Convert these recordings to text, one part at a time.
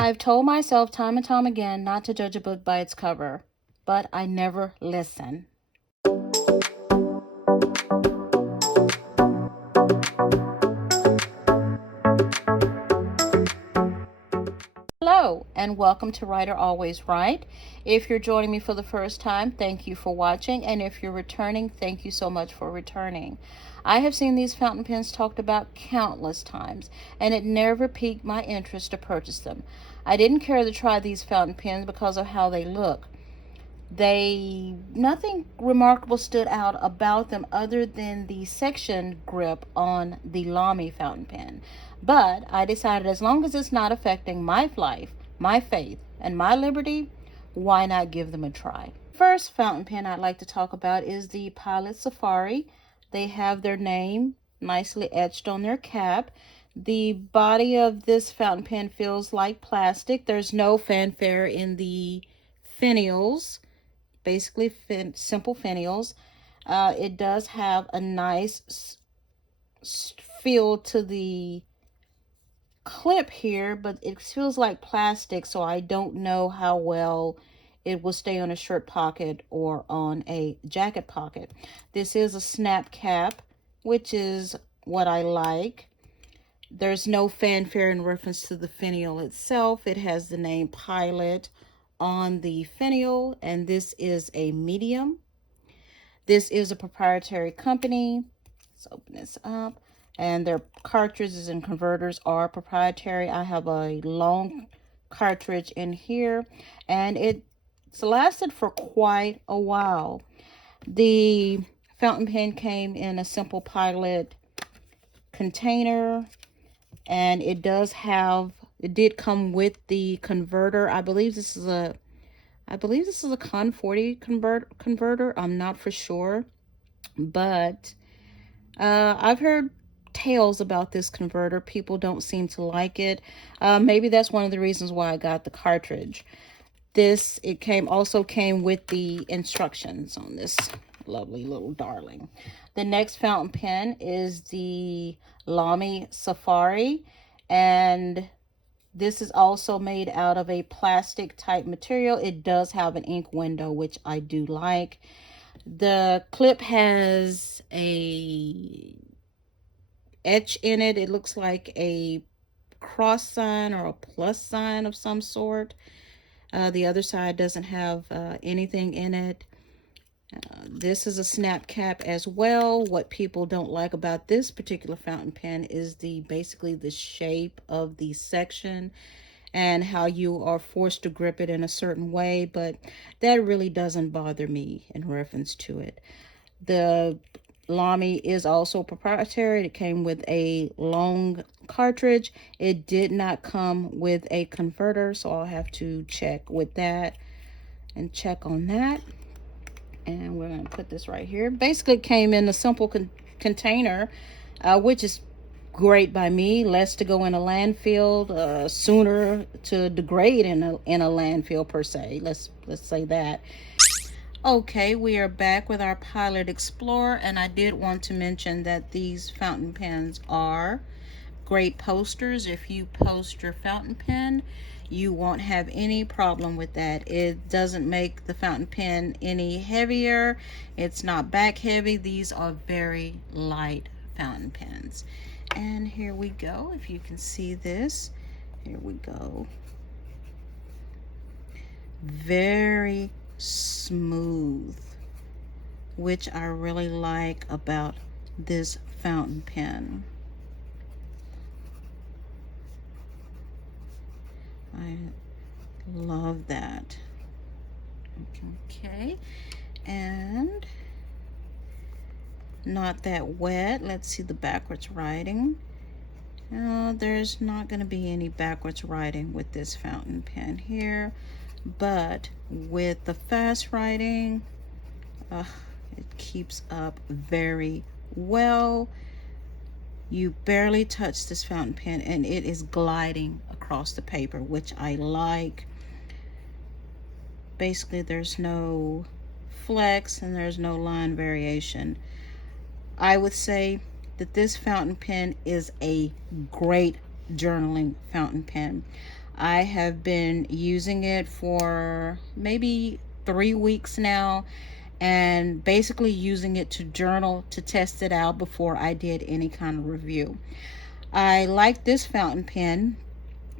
I've told myself time and time again not to judge a book by its cover, but I never listen. Hello, and welcome to Writer Always Right. If you're joining me for the first time, thank you for watching, and if you're returning, thank you so much for returning. I have seen these fountain pens talked about countless times, and it never piqued my interest to purchase them. I didn't care to try these fountain pens because of how they look. Nothing remarkable stood out about them other than the section grip on the Lamy fountain pen. But I decided as long as it's not affecting my life, my faith, and my liberty, why not give them a try? First fountain pen I'd like to talk about is the Lamy Safari. They have their name nicely etched on their cap. The body of this fountain pen feels like plastic. There's no fanfare in the finials, basically simple finials. It does have a nice feel to the clip here, but it feels like plastic, so I don't know how well it will stay on a shirt pocket or on a jacket pocket. This is a snap cap, which is what I like. There's no fanfare in reference to the finial itself. It has the name Pilot on the finial, and this is a medium. This is a proprietary company. Let's open this up. And their cartridges and converters are proprietary. I have a long cartridge in here, and it's lasted for quite a while. The fountain pen came in a simple Pilot container, and it did come with the converter. I believe this is a Con 40 converter. I'm not for sure, but I've heard tales about this converter. People don't seem to like it. Maybe that's one of the reasons why I got the cartridge. Also came with the instructions on this lovely little darling. The next fountain pen is the Lamy Safari, and this is also made out of a plastic type material. It does have an ink window, which I do like. The clip has a etch in it. It looks like a cross sign or a plus sign of some sort. The other side doesn't have anything in it. This is a snap cap as well. What people don't like about this particular fountain pen is basically the shape of the section and how you are forced to grip it in a certain way, but that really doesn't bother me in reference to it. The Lamy is also proprietary. It came with a long cartridge. It did not come with a converter, so I'll have to check with that and check on that. And we're going to put this right here. Basically, it came in a simple container, which is great by me. Less to go in a landfill, sooner to degrade in a landfill per se. Let's say that. Okay, we are back with our Pilot Explorer, and I did want to mention that these fountain pens are great posters. If you post your fountain pen, you won't have any problem with that. It doesn't make the fountain pen any heavier. It's not back heavy. These are very light fountain pens. And here we go. If you can see this, here we go. Very smooth, which I really like about this fountain pen. I love that. Okay, and not that wet. Let's see the backwards writing. There's not going to be any backwards writing with this fountain pen here, but with the fast writing, it keeps up very well. You barely touch this fountain pen and it is gliding across the paper, which I like. Basically, there's no flex and there's no line variation. I would say that this fountain pen is a great journaling fountain pen. I have been using it for maybe 3 weeks now, and basically using it to journal, to test it out before I did any kind of review. I like this fountain pen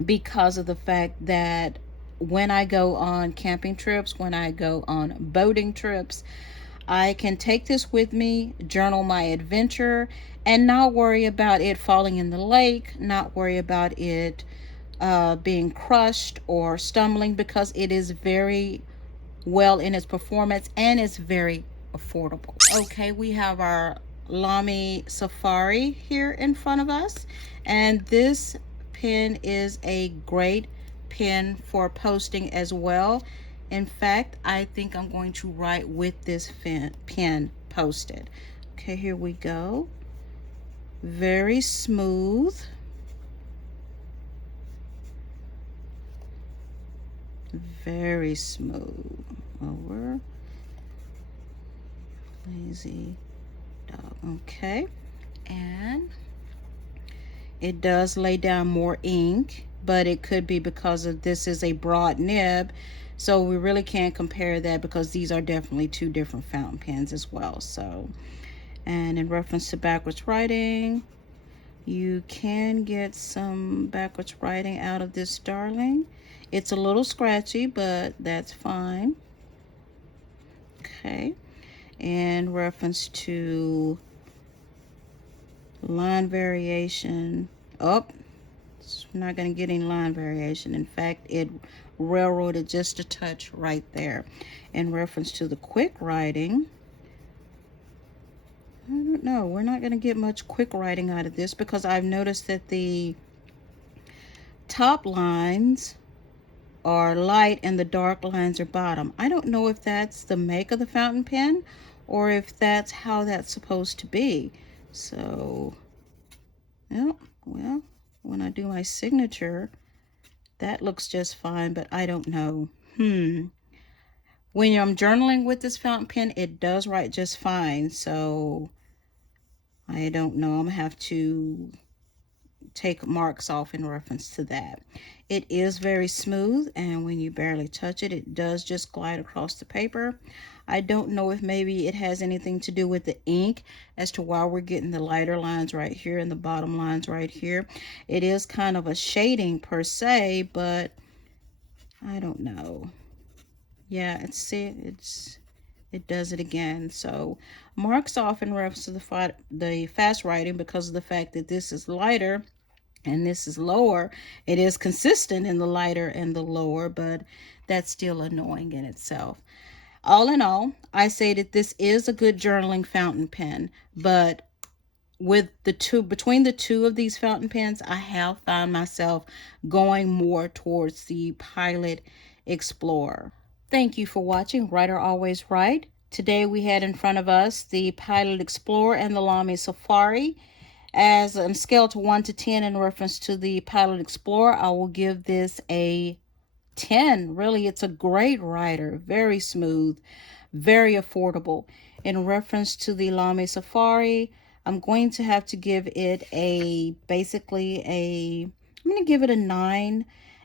because of the fact that when I go on camping trips, when I go on boating trips, I can take this with me, journal my adventure, and not worry about it falling in the lake, not worry about it being crushed or stumbling, because it is very well in its performance and it's very affordable. Okay, we have our Lamy Safari here in front of us, and this pen is a great pen for posting as well. In fact, I think I'm going to write with this pen posted. Okay, here we go. Very smooth. Very smooth. Over. Lazy dog. Okay. And it does lay down more ink, but it could be because of this is a broad nib. So we really can't compare that, because these are definitely two different fountain pens as well. So, and in reference to backwards writing, you can get some backwards writing out of this darling. It's a little scratchy, but that's fine. Okay. In reference to line variation, oh, it's not going to get any line variation. In fact, it railroaded just a touch right there. In reference to the quick writing, I don't know, we're not going to get much quick writing out of this, because I've noticed that the top lines are light and the dark lines are bottom. I don't know if that's the make of the fountain pen or if that's how that's supposed to be. So, yeah, well, when I do my signature, that looks just fine, but I don't know. When I'm journaling with this fountain pen, it does write just fine. So I don't know. I'm gonna have to take marks off in reference to that. It is very smooth, and when you barely touch it, it does just glide across the paper. I don't know if maybe it has anything to do with the ink as to why we're getting the lighter lines right here and the bottom lines right here. It is kind of a shading per se, but I don't know. Yeah, it does it again. So marks off in reference to the fast writing, because of the fact that this is lighter and this is lower. It is consistent in the lighter and the lower, but that's still annoying in itself. All in all, I say that this is a good journaling fountain pen, but between the two of these fountain pens, I have found myself going more towards the Pilot Explorer. Thank you for watching Writer Always Right. Today we had in front of us the Pilot Explorer and the Lamy Safari. As a scale to 1 to 10 in reference to the Pilot Explorer, I will give this a 10. Really, it's a great writer, very smooth, very affordable. In reference to the Lamy Safari, I'm going to have to give it I'm going to give it a 9.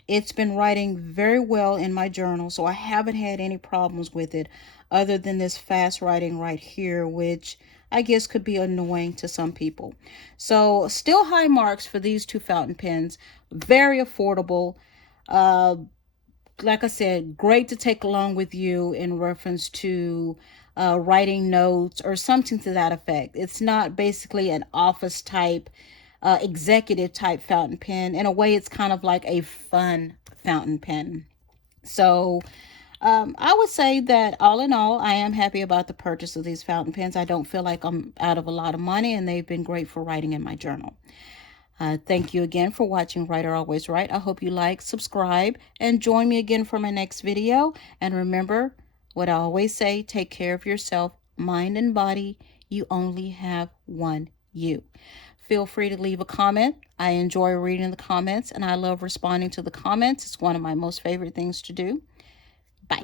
It's been writing very well in my journal, so I haven't had any problems with it other than this fast writing right here, which I guess could be annoying to some people. So still high marks for these two fountain pens. Very affordable. Like I said, great to take along with you in reference to writing notes or something to that effect. It's not basically an office type, executive type fountain pen. In a way, it's kind of like a fun fountain pen. So I would say that all in all, I am happy about the purchase of these fountain pens. I don't feel like I'm out of a lot of money, and they've been great for writing in my journal. Thank you again for watching Writer Always Right. I hope you like, subscribe, and join me again for my next video. And remember what I always say, take care of yourself, mind and body. You only have one you. Feel free to leave a comment. I enjoy reading the comments, and I love responding to the comments. It's one of my most favorite things to do. Bye.